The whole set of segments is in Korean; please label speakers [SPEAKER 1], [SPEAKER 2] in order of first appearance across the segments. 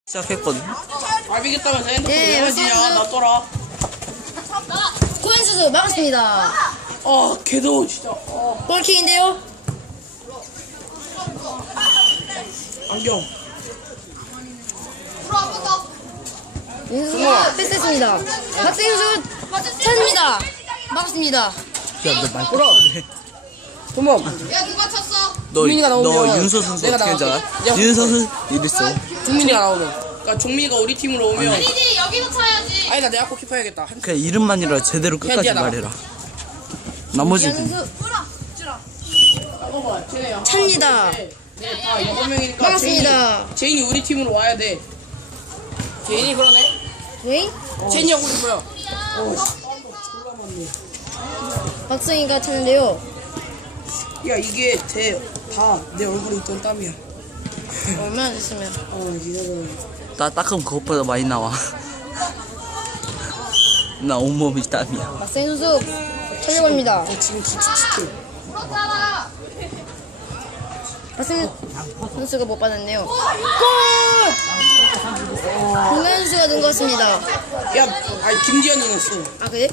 [SPEAKER 1] 시작했거든.
[SPEAKER 2] 아 비겠다면서 핸드폰
[SPEAKER 3] 네,
[SPEAKER 2] 왜 만지냐? 놔둬라.
[SPEAKER 3] 고현수수 막았습니다.
[SPEAKER 2] 아 개더워 진짜.
[SPEAKER 3] 골킥인데요.
[SPEAKER 2] 안경.
[SPEAKER 3] 윤수가 패스했습니다. 박세윤수 찬입니다. 막았습니다.
[SPEAKER 1] 야, 너 말 끌어.
[SPEAKER 2] 도망.
[SPEAKER 4] 야 누가 쳤어?
[SPEAKER 1] 너
[SPEAKER 2] 종민이가 나오면
[SPEAKER 1] 윤서 선수
[SPEAKER 2] 내가
[SPEAKER 1] 어떻게
[SPEAKER 2] 나갈게.
[SPEAKER 1] 알아?
[SPEAKER 2] 야,
[SPEAKER 1] 윤서 선수 이랬어.
[SPEAKER 2] 종민이가 나오면. 그러니까 종민이가 우리 팀으로 오면.
[SPEAKER 4] 아니지 여기서 쳐야지.
[SPEAKER 2] 아니 나 내가 골키퍼 해야겠다.
[SPEAKER 1] 그냥 이름만이라 제대로 끝까지
[SPEAKER 2] 야, 나와.
[SPEAKER 1] 말해라. 나머지
[SPEAKER 3] 윤수
[SPEAKER 2] 봐봐, 쟤네야.
[SPEAKER 3] 찬입니다.
[SPEAKER 2] 다 7명이니까
[SPEAKER 3] 막았습니다.
[SPEAKER 2] 제인이 우리 팀으로 와야 돼. 제인이 그러네.
[SPEAKER 3] 웨잉
[SPEAKER 2] 제인이 하고 있는 거야.
[SPEAKER 3] 박승희가 차는데요.
[SPEAKER 2] 야 이게 다 내 얼굴에 있던 땀이야.
[SPEAKER 3] 얼마나 됐으면
[SPEAKER 2] 이거는.
[SPEAKER 1] 나 닦으면 그것보다 많이 나와. 나 온몸이 땀이야.
[SPEAKER 3] 박승희 선수 촬영합니다.
[SPEAKER 2] 지금 칙칙칙해.
[SPEAKER 3] 박승희 선수가 못 받았네요. 골! 김가현 선수가 넣은 것 같습니다.
[SPEAKER 2] 야, 아니 김지현이 넣었어.
[SPEAKER 3] 아 그래?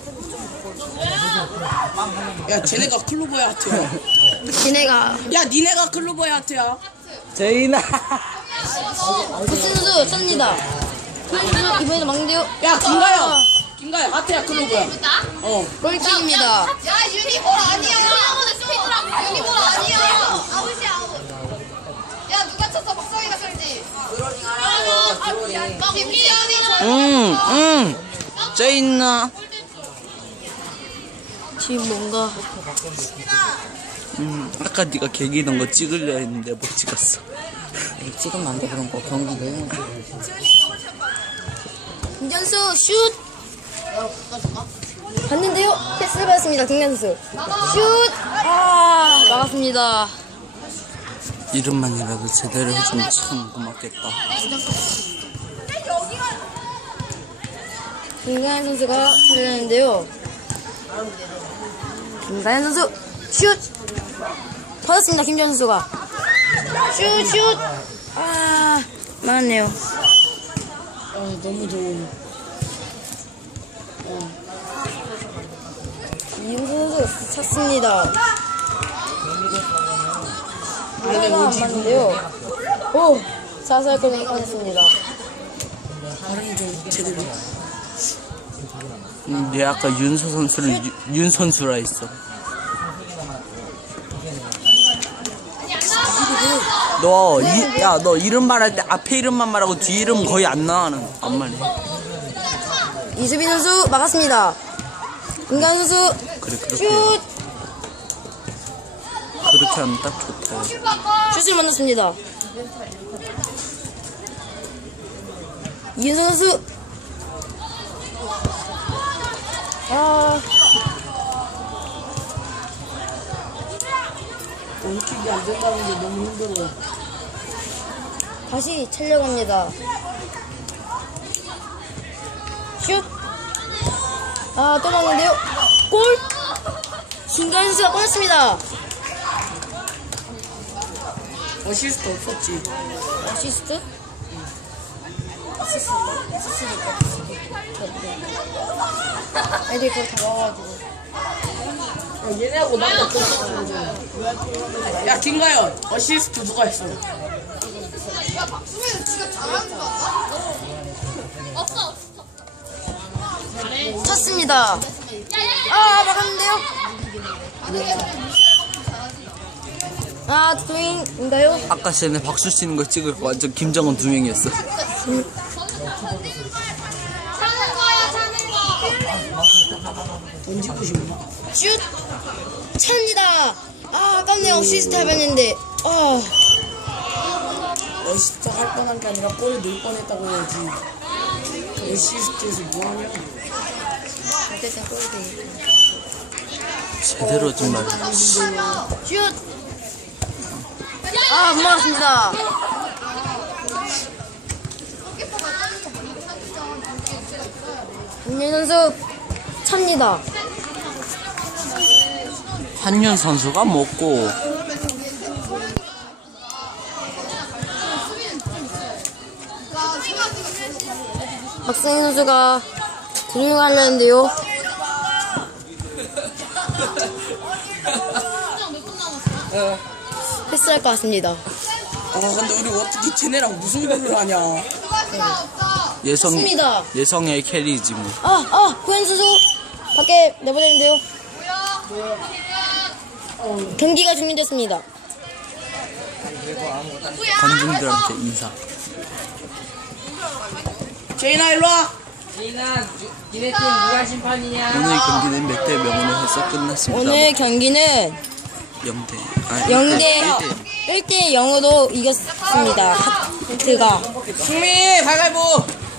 [SPEAKER 2] 야, 쟤네가 클로버의 하트야.
[SPEAKER 3] 지네가
[SPEAKER 2] 야, 니네가 클로버의 하트야.
[SPEAKER 1] 제인아.
[SPEAKER 3] 박승희 선수 찬입니다. 김가현 선수 이번에도 막는데요.
[SPEAKER 2] 야, 김가연 하트야 클로버야.
[SPEAKER 3] 골킥입니다.
[SPEAKER 4] 야 유니볼 아니야. 유니볼 아니야. 아웃이야 아웃. 야 누가 쳤어? 박성희가 쳤지. 김기현이
[SPEAKER 1] 응. 제인아.
[SPEAKER 3] 지금 뭔가
[SPEAKER 1] 아까 네가 개기 넣은 거 찍으려 했는데 못 찍었어.
[SPEAKER 2] 찍으면 안 돼, 그런 거. 경기 내용.
[SPEAKER 3] 김전수 슛! 봤는데요? 패스를 받았습니다. 김현 선수 슛! 아 막았습니다.
[SPEAKER 1] 이름만이라도 제대로 해주면 참 고맙겠다.
[SPEAKER 3] 김가현 선수가 차례하는데요. 김가현 선수 슛! 받았습니다. 김전 선수가 슛! 아 막았네요.
[SPEAKER 2] 너무 좋은.
[SPEAKER 3] 이윤수 선수 찼습니다.
[SPEAKER 2] 근데
[SPEAKER 3] 하나가 안
[SPEAKER 2] 뭐지?
[SPEAKER 3] 맞는데요. 오! 자살골을 꺼냈습니다.
[SPEAKER 2] 발음이 좀 제대로.
[SPEAKER 1] 내 아까 윤서 선수를 윤 선수라 했어. 너 이름 말할 때 앞에 이름만 말하고 뒤 이름 거의 안 나와는 안 말해.
[SPEAKER 3] 이수빈 선수 막았습니다. 김가현 선수
[SPEAKER 1] 그래
[SPEAKER 3] 슛!
[SPEAKER 1] 그렇게 하면 딱 좋다.
[SPEAKER 3] 슛을 만났습니다. 이윤서 선수
[SPEAKER 2] 골킥이 안 된다는 게 너무 힘들어.
[SPEAKER 3] 다시 차려고 합니다. 슛! 또 막는데요. 골! 김가현 선수가 꺼냈습니다.
[SPEAKER 2] 어시스트 없었지.
[SPEAKER 3] 어시스트? 애들이 그걸 다 먹어가지고.
[SPEAKER 2] 얘네하고 나랑 야, 김가연. 어시스트 누가 했어?
[SPEAKER 4] 야 박수민 지금 잘하는 거 같다. 없어.
[SPEAKER 3] 찼습니다. 막았는데요. 도잉인가요?
[SPEAKER 1] 아까 전에 박수 치는 거 찍을 거 완전 김정은 2명이었어.
[SPEAKER 4] 차는 거.
[SPEAKER 2] 던지고 싶나?
[SPEAKER 3] 슛! 찹니다. 아깝네요. 어시스트 해봤는데.
[SPEAKER 2] 어시스트 할 뻔한 게 아니라 골을 넣을 뻔했다고 해야지. 어시스트에서 뭐하냐?
[SPEAKER 3] 어쨌든 골이 되니까.
[SPEAKER 1] 제대로 좀 말해.
[SPEAKER 3] 슛! 못 막았습니다. 김민 선수 찹니다.
[SPEAKER 1] 한윤 선수가 먹고
[SPEAKER 3] 박승희 선수가 드리블 하려 했는데요. 패스할 것 같습니다.
[SPEAKER 2] 아 근데 우리 어떻게 쟤네랑 무슨 룰을 하냐.
[SPEAKER 3] 맞습니다.
[SPEAKER 1] 예성의 캐리지 뭐.
[SPEAKER 3] 고현 선수 밖에 내보내는데요. 경기가 종료됐습니다.
[SPEAKER 1] 관중들한테 인사.
[SPEAKER 2] 제인아 일로와.
[SPEAKER 5] 니네 팀 누가 심판이냐?
[SPEAKER 1] 오늘 경기는 몇 대 명으로 해서 끝났습니다.
[SPEAKER 3] 오늘 경기는
[SPEAKER 1] 0대
[SPEAKER 3] 1대 0으로 이겼습니다. 하트가.
[SPEAKER 2] 승민 가위바위보.